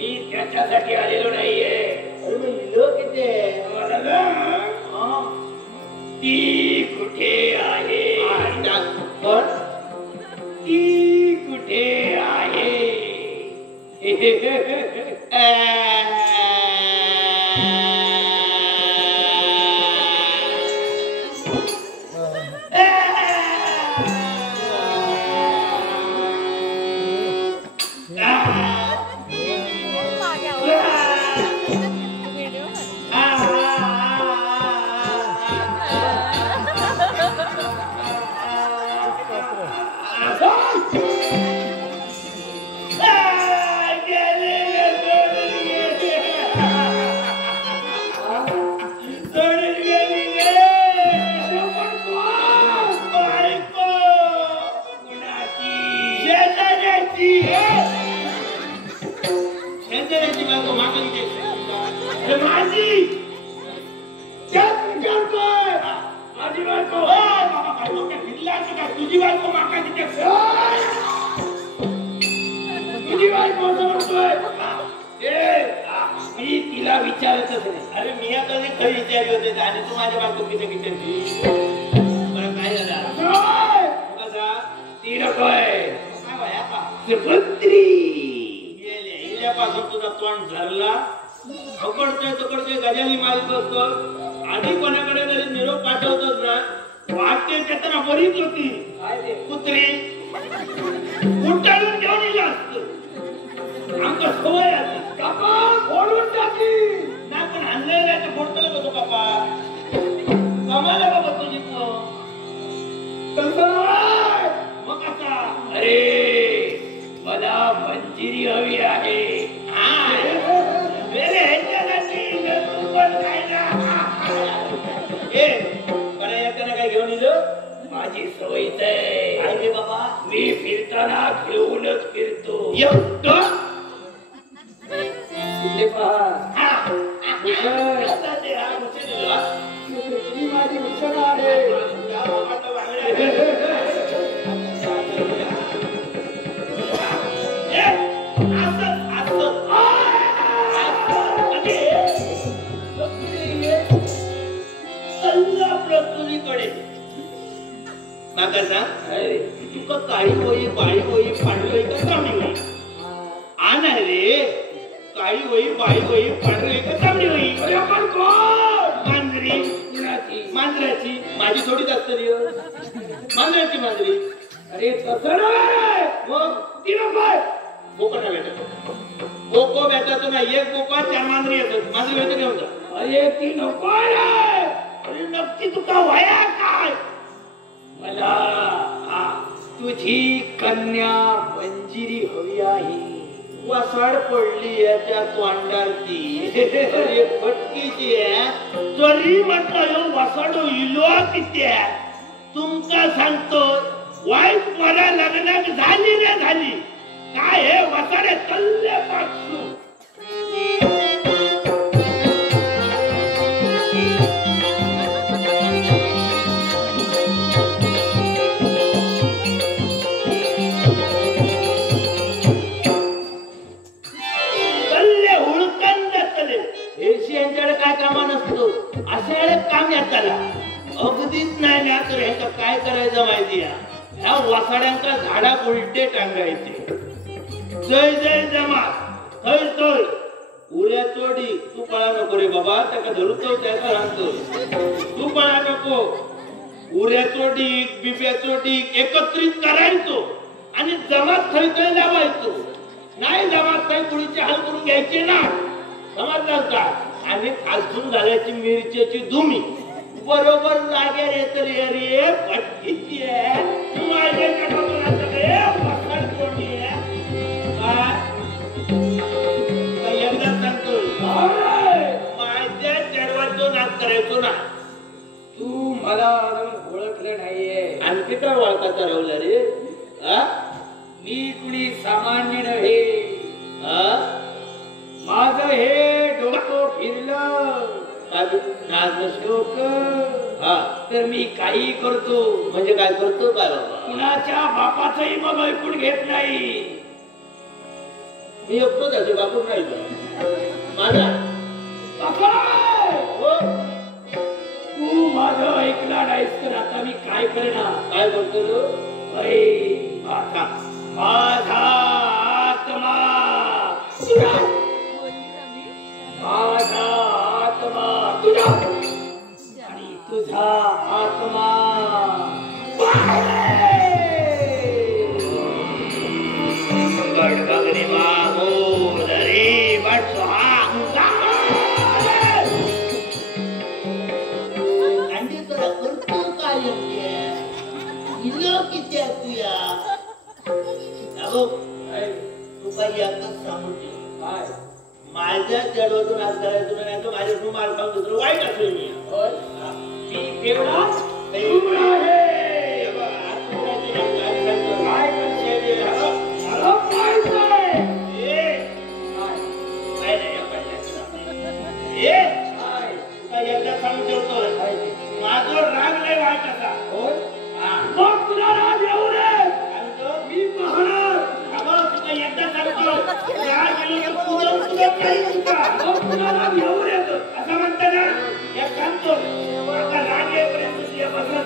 मी त्याच्यासाठी आलेलो नाहीये. अरे मग लिहिलं किती आहे? मला ना ती कुठे आहे? पण ती कुठे आहे? मी तिला विचारतच नाही. अरे मी कधी खरी विचारली होते आणि तू माझ्या बायको किती विचारली? बरं काय झालं? कसा ती नकोय काय वया का? सुपुत्री इल्यापासून तुझा तोंड धरला अकडतोय तकडतोय गजाली मारीत असतो आधी कोणाकडे जरी निरोप पाठवतोस ना वाटते त्यातना बरीच होती. काय ते कुत्री उठाळून घेऊन येईल असतो आमका सवय आहे. कापा फोडून टाकी. नाही पण आणलं नाही तर फोडतो का तो कापा कमाला बाबा तुझी तसं नाही. मग कसा? अरे मला मंजिरी हवी आहे. मेरे ह्याच्यासाठी तू पण काय ना ए बरं याकडे काय घेऊन येलो? माझी सवयच आहे. काय रे बाबा? मी फिरताना घेऊनच फिरतो. एकटं? कुठे पहा भूषण. आता ते हा भूषण दिला. ही माझी भूषण आहे. त्या बाबाचं वांगडं आहे. ए, असं, असं. प्रकृतीकडे माका सांग तुका काळी होई बाळी होई पांढरी होई का तांबडी होई? आना रे काळी होई बाळी होई पांढरी होई का तांबडी होई? अरे आपण कोण? मांजरी कुणाची? मांजराची माझी थोडीच असते रे मांजराची मांजरी. अरे तसं नाही. मग ती नकोय. बोकडा भेटतो बोको भेटतो ना एक बोका चार मांजरी येतात मांजरी भेटत घेऊन जा. अरे ती नकोय रे. अरे नक्की तुका वया काय? मला तुझी कन्या मंजिरी हवी आहे. वसाड पडली याच्या तोंडारती. अरे फटकीची आहे जरी म्हटलं यो वसाडो इलो किती तुमका सांगतो वाईट मला लग्नात झाली रे झाली काय हे वसाडे तल्ले पाकसू. यांच्याकडे काय कामा नसतो अशा वेळेत काम येताला अगदीच नाही ना तर ह्याचं काय करायचं माहिती आहे ह्या वासाड्यांका झाडा उलटे टांगायचे. जय जय जमा थय थय उऱ्या चोडी तू पळा नको रे बाबा त्याका धरुतो त्याचा सांगतो तू पळा नको. उऱ्या चोडी बिब्या चोडी एकत्रित करायचो आणि जमात थय थय लावायचो. नाही जमात थय कुणीचे हाल करून घ्यायचे ना समजलं का? आणि अजून झाल्याची मिरच्याची धुमी बरोबर जागे रे तर रे फटकीची आहे माझ्या एकदा सांगतो माझ्या चढवायचो नाच करायचो ना. तू मला ओळखलं नाहीये. आणखी काय ओळखा ठरवलं रे? मी कुणी सामान्य नव्हे. माझं हे डोकं फिरलं डोकं तर मी काही करतो. म्हणजे काय करतो काय बाबा? कुणाच्या बापाचंही मग ऐकून घेत नाही. मी एकटोच आहे बापूर नाही माझा हो. तू माझं ऐकला नाहीस तर आता मी काय करणार? काय करतो रे? माझा माझा आत्मा तुझा, माझा आत्मा तुझा आणि तुझा आत्मा बडबगरी मागो रे बट अंडी तुला करतो काय किती तुया अगो तू काही एकच सांगू काय माझ्या जडवतून आज करायचं नाही तर माझ्या तू माल पाहून दुसरं वाईट असेल मी मी केवढाच उघडा आहे. काय करशील? मला पाहायचंय. काय? एकदा सांगून ठेवतो माझं राग नाही वाईट असा होय? मग तुला राग येऊ नये. मी पाहणार. एकदा सांगतो राग गेलो तर तू येऊन तुला काही म्हणता मग तुला राग येऊ नये. असं म्हणता ना एक सांगतो आता राग येईपर्यंत तुझ्या बसला